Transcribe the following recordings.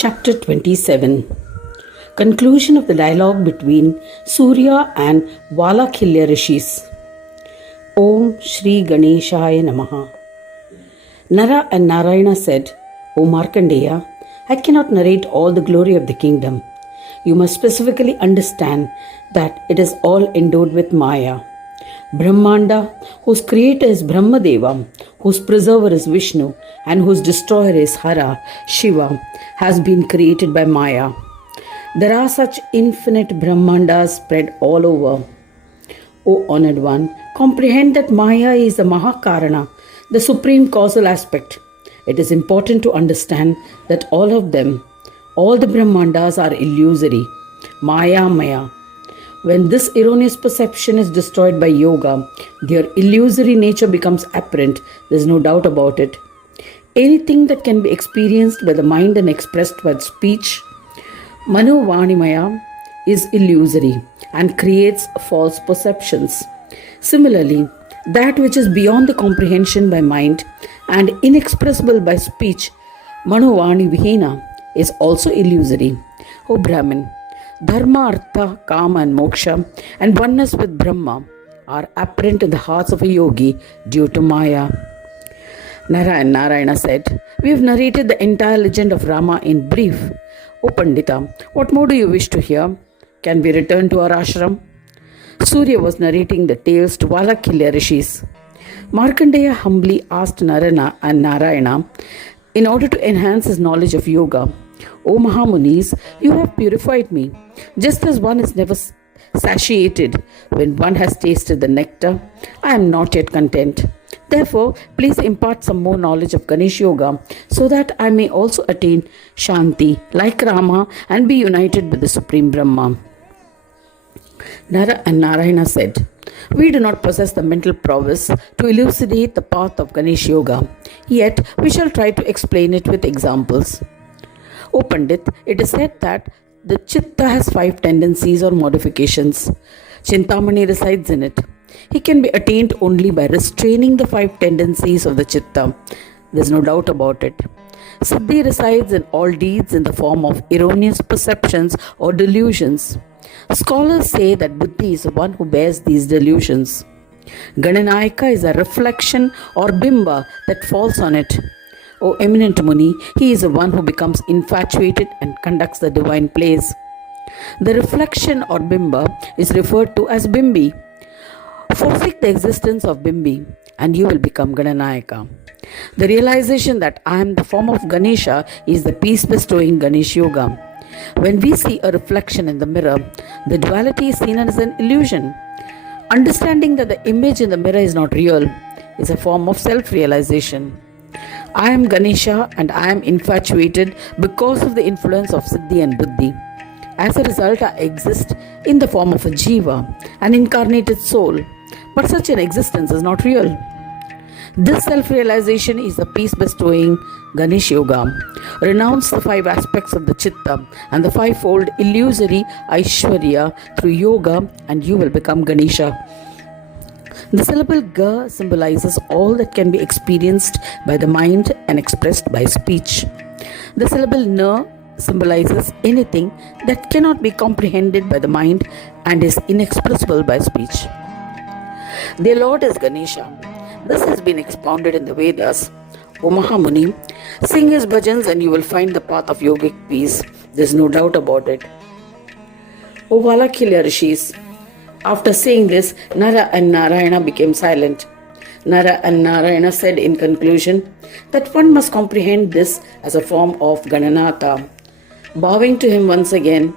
Chapter 27. Conclusion of the dialogue between Surya and Valakilya Rishis. Om Shri Ganeshaya Namaha. Nara and Narayana said, O Markandeya, I cannot narrate all the glory of the kingdom. You must specifically understand that it is all endowed with Maya. Brahmanda, whose creator is Brahmadeva, whose preserver is Vishnu, and whose destroyer is Hara, Shiva, has been created by Maya. There are such infinite Brahmandas spread all over. O honored one, comprehend that Maya is the Mahakarana, the supreme causal aspect. It is important to understand that all of them, all the Brahmandas are illusory, Maya. When this erroneous perception is destroyed by yoga, their illusory nature becomes apparent. There is no doubt about it. Anything that can be experienced by the mind and expressed by speech, Manovanimaya, is illusory and creates false perceptions. Similarly, that which is beyond the comprehension by mind and inexpressible by speech, Manovani Vihina, is also illusory. O Brahmin, Dharma, Artha, Kama and Moksha and oneness with Brahma are apparent in the hearts of a yogi due to Maya. Nara and Narayana said, We have narrated the entire legend of Rama in brief. O Pandita, what more do you wish to hear? Can we return to our ashram? Surya was narrating the tales to Valakilya Rishis. Markandeya humbly asked Nara and Narayana in order to enhance his knowledge of yoga, O Mahamunis, you have purified me. Just as one is never satiated when one has tasted the nectar, I am not yet content. Therefore, please impart some more knowledge of Ganesha Yoga so that I may also attain Shanti like Rama and be united with the Supreme Brahma. Nara and Narayana said, We do not possess the mental prowess to elucidate the path of Ganesha Yoga, yet we shall try to explain it with examples. O Pandit, it is said that the Chitta has 5 tendencies or modifications. Chintamani resides in it. He can be attained only by restraining the 5 tendencies of the Chitta. There is no doubt about it. Siddhi resides in all deeds in the form of erroneous perceptions or delusions. Scholars say that Buddhi is the one who bears these delusions. Gananayaka is a reflection or bimba that falls on it. O eminent Muni, he is the one who becomes infatuated and conducts the divine plays. The reflection or bimba is referred to as bimbi. Forsake the existence of bimbi and you will become Gananayaka. The realization that I am the form of Ganesha is the peace-bestowing Ganesha Yoga. When we see a reflection in the mirror, the duality is seen as an illusion. Understanding that the image in the mirror is not real is a form of self-realization. I am Ganesha and I am infatuated because of the influence of Siddhi and Buddhi. As a result, I exist in the form of a Jiva, an incarnated soul. But such an existence is not real. This self-realization is the peace-bestowing Ganesha Yoga. Renounce the 5 aspects of the Chitta and the 5-fold illusory Aishwarya through yoga and you will become Ganesha. The syllable Ga symbolizes all that can be experienced by the mind and expressed by speech. The syllable Na symbolizes anything that cannot be comprehended by the mind and is inexpressible by speech. Their Lord is Ganesha. This has been expounded in the Vedas. O Mahamuni, sing his bhajans and you will find the path of yogic peace. There is no doubt about it. O Valakilya Rishis, after saying this, Nara and Narayana became silent. Nara and Narayana said in conclusion that one must comprehend this as a form of Gananata. Bowing to him once again,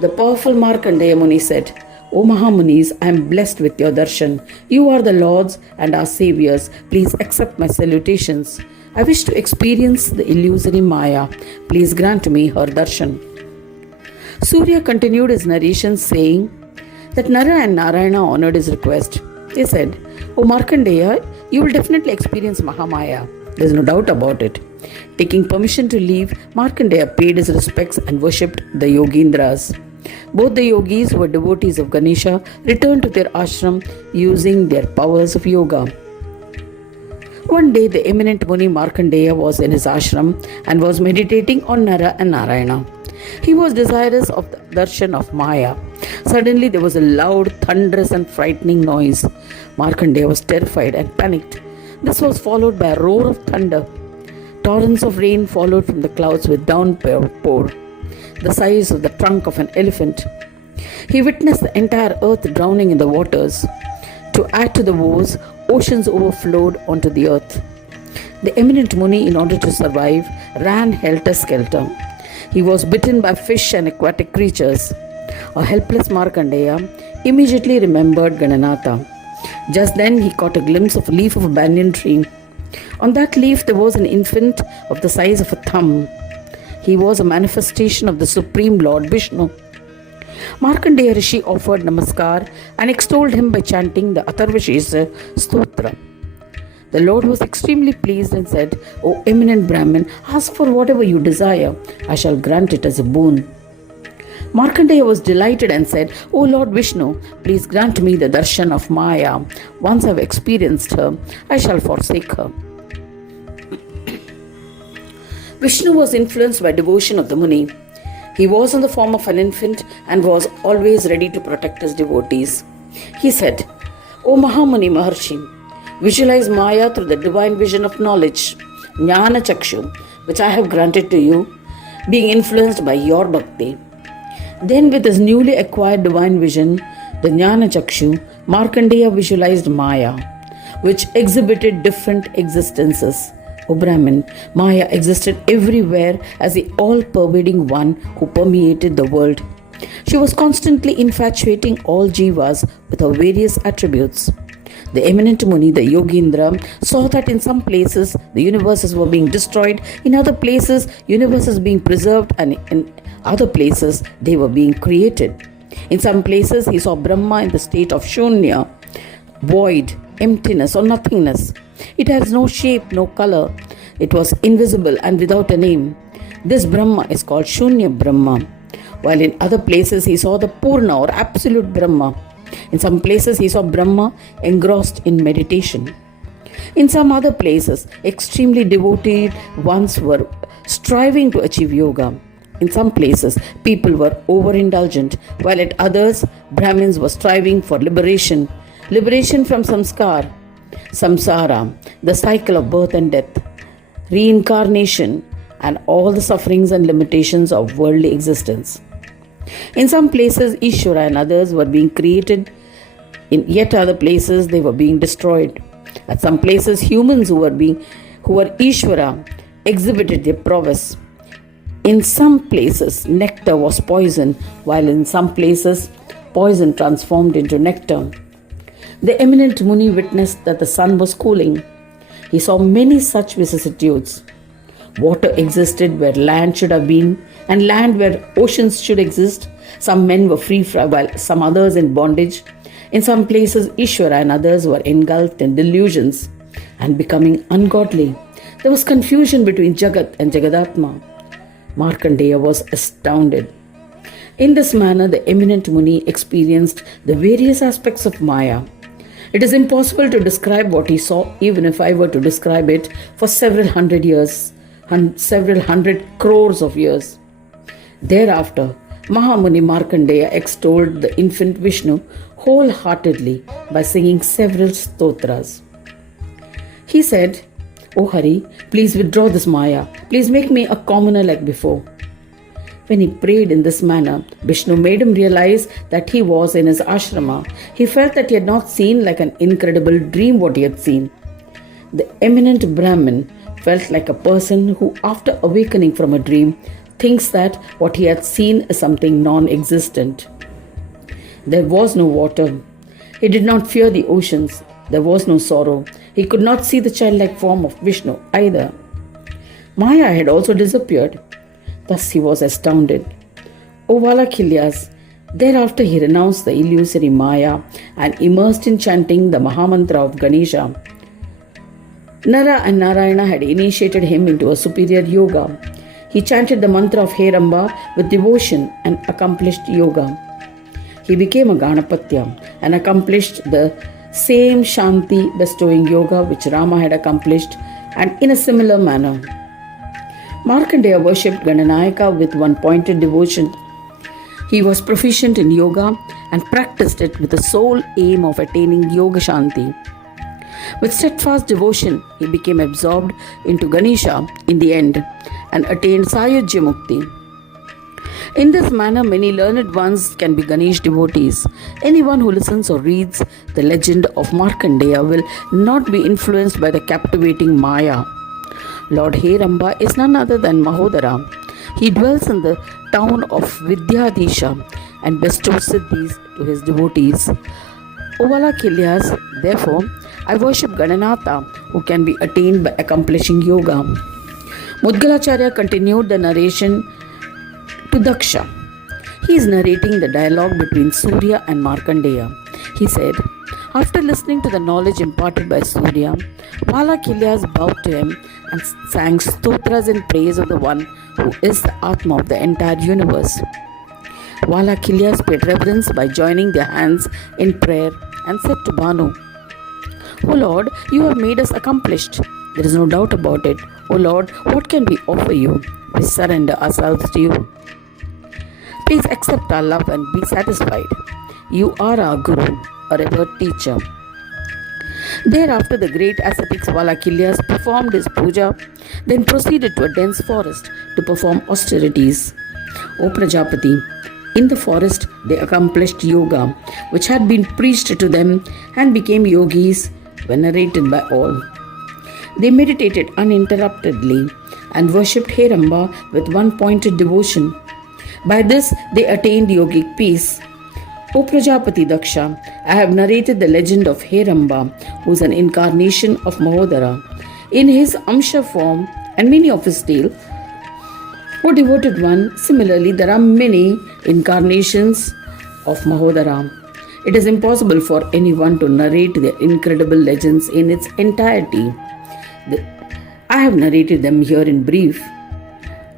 the powerful Markandeya Muni said, O Mahamunis, I am blessed with your darshan. You are the lords and our saviors. Please accept my salutations. I wish to experience the illusory Maya. Please grant me her darshan. Surya continued his narration saying that Nara and Narayana honored his request. They said, O Markandeya, you will definitely experience Mahamaya. There is no doubt about it. Taking permission to leave, Markandeya paid his respects and worshipped the Yogindras. Both the yogis who were devotees of Ganesha returned to their ashram using their powers of yoga. One day, the eminent Muni Markandeya was in his ashram and was meditating on Nara and Narayana. He was desirous of the darshan of Maya. Suddenly, there was a loud, thunderous, and frightening noise. Markandeya was terrified and panicked. This was followed by a roar of thunder. Torrents of rain followed from the clouds with downpour, the size of the trunk of an elephant. He witnessed the entire earth drowning in the waters. To add to the woes, oceans overflowed onto the earth. The eminent Muni, in order to survive, ran helter-skelter. He was bitten by fish and aquatic creatures. A helpless Markandeya immediately remembered Gananatha. Just then he caught a glimpse of a leaf of a banyan tree. On that leaf there was an infant of the size of a thumb. He was a manifestation of the Supreme Lord Vishnu. Markandeya Rishi offered namaskar and extolled him by chanting the Atharvashisa Stotra. The Lord was extremely pleased and said, "O eminent Brahmin, ask for whatever you desire. I shall grant it as a boon." Markandeya was delighted and said, "O Lord Vishnu, please grant me the darshan of Maya. Once I have experienced her, I shall forsake her." Vishnu was influenced by devotion of the Muni. He was in the form of an infant and was always ready to protect his devotees. He said, "O Mahamuni Maharshi, visualize Maya through the divine vision of knowledge, Jnana Chakshu, which I have granted to you, being influenced by your bhakti." Then with his newly acquired divine vision, the Jnana Chakshu, Markandeya visualized Maya, which exhibited different existences. O Brahmin, Maya existed everywhere as the all-pervading one who permeated the world. She was constantly infatuating all jivas with her various attributes. The eminent Muni, the Yogindra, saw that in some places the universes were being destroyed, in other places universes being preserved, and in other places they were being created. In some places he saw Brahma in the state of Shunya, void, emptiness or nothingness. It has no shape, no color. It was invisible and without a name. This Brahma is called Shunya Brahma. While in other places he saw the Purna or absolute Brahma. In some places he saw Brahma engrossed in meditation. In some other places, extremely devoted ones were striving to achieve yoga. In some places, people were overindulgent, while at others, Brahmins were striving for liberation from samskar, samsara, the cycle of birth and death, reincarnation, and all the sufferings and limitations of worldly existence. In some places, Ishvara and others were being created. In yet other places, they were being destroyed. At some places, humans who were Ishvara exhibited their prowess. In some places, nectar was poison, while in some places, poison transformed into nectar. The eminent Muni witnessed that the sun was cooling. He saw many such vicissitudes. Water existed where land should have been, and land where oceans should exist. Some men were free while some others in bondage. In some places, Ishvara and others were engulfed in delusions and becoming ungodly. There was confusion between Jagat and Jagadatma. Markandeya was astounded. In this manner, the eminent Muni experienced the various aspects of Maya. It is impossible to describe what he saw, even if I were to describe it for several hundred years, several hundred crores of years. Thereafter, Mahamuni Markandeya extolled the infant Vishnu wholeheartedly by singing several stotras. He said, "O Hari, please withdraw this Maya. Please make me a commoner like before." When he prayed in this manner, Vishnu made him realize that he was in his ashrama. He felt that he had not seen like an incredible dream what he had seen. The eminent Brahmin felt like a person who, after awakening from a dream, thinks that what he had seen is something non-existent. There was no water. He did not fear the oceans. There was no sorrow. He could not see the childlike form of Vishnu either. Maya had also disappeared. Thus he was astounded. O Valakhilyas, thereafter he renounced the illusory Maya and immersed in chanting the Mahamantra of Ganesha. Nara and Narayana had initiated him into a superior yoga. He chanted the mantra of Heramba with devotion and accomplished yoga. He became a Ganapatya and accomplished the same Shanti bestowing yoga which Rama had accomplished, and in a similar manner. Markandeya worshipped Gananayaka with one pointed devotion. He was proficient in yoga and practiced it with the sole aim of attaining Yoga Shanti. With steadfast devotion, he became absorbed into Ganesha in the end and attained Sayajya Mukti. In this manner, many learned ones can be Ganesh devotees. Anyone who listens or reads the legend of Markandeya will not be influenced by the captivating Maya. Lord Heramba is none other than Mahodara. He dwells in the town of Vidyadisha and bestows siddhis to his devotees. O Valakhilyas, therefore, I worship Gananatha, who can be attained by accomplishing yoga. Mudgalacharya continued the narration to Daksha. He is narrating the dialogue between Surya and Markandeya. He said, after listening to the knowledge imparted by Surya, Valakhilyas bowed to him and sang stotras in praise of the one who is the Atma of the entire universe. Valakhilyas paid reverence by joining their hands in prayer and said to Bhanu, O Lord, you have made us accomplished. There is no doubt about it. O Lord, what can we offer you? We surrender ourselves to you. Please accept our love and be satisfied. You are our Guru, our revered teacher. Thereafter, the great ascetics Valakhilyas performed his puja, then proceeded to a dense forest to perform austerities. O Prajapati, in the forest they accomplished yoga, which had been preached to them, and became yogis, venerated by all. They meditated uninterruptedly and worshipped Heramba with one-pointed devotion. By this, they attained yogic peace. O Prajapati Daksha, I have narrated the legend of Heramba, who is an incarnation of Mahodara. In his Amsha form and many of his tale, O devoted one, similarly there are many incarnations of Mahodara. It is impossible for anyone to narrate their incredible legends in its entirety. I have narrated them here in brief.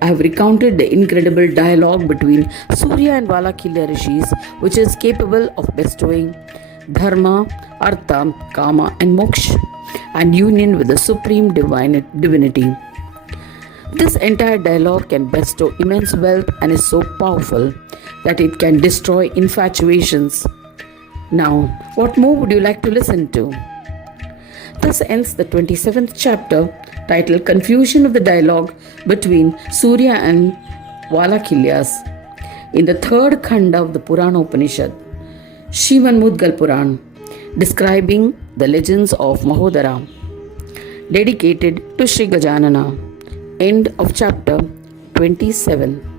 I have recounted the incredible dialogue between Surya and Valakilya Rishis, which is capable of bestowing Dharma, Artha, Kama and Moksha, and union with the supreme divinity. This entire dialogue can bestow immense wealth and is so powerful that it can destroy infatuations. Now, what more would you like to listen to? Thus ends the 27th chapter, titled Confusion of the Dialogue between Surya and Valakhilyas, in the third khanda of the Puran Upanishad, Shriman Mudgal Puran, describing the legends of Mahodara, dedicated to Sri Gajanana. End of chapter 27.